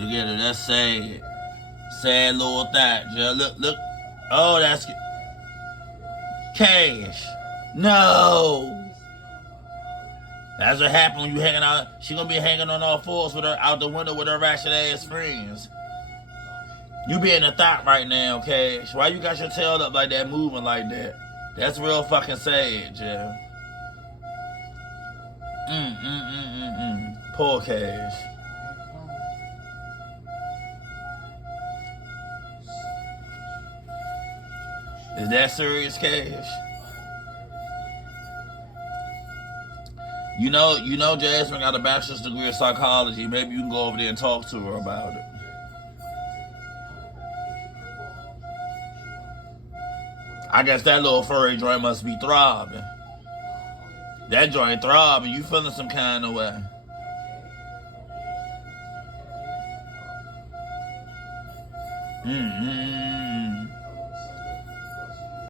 Look at her. That's sad. Sad little thought, Joe. Look. Oh, that's Cash. No. That's what happened when you hanging out. She gonna be hanging on all fours with her out the window with her ratchet ass friends. You being a thought right now, Cash. Why you got your tail up like that, moving like that? That's real fucking sad, Joe. Poor Cash. Is that serious, Cash? You know, Jasmine got a bachelor's degree in psychology. Maybe you can go over there and talk to her about it. I guess that little furry joint must be throbbing. That joint throbbing. You feeling some kind of way.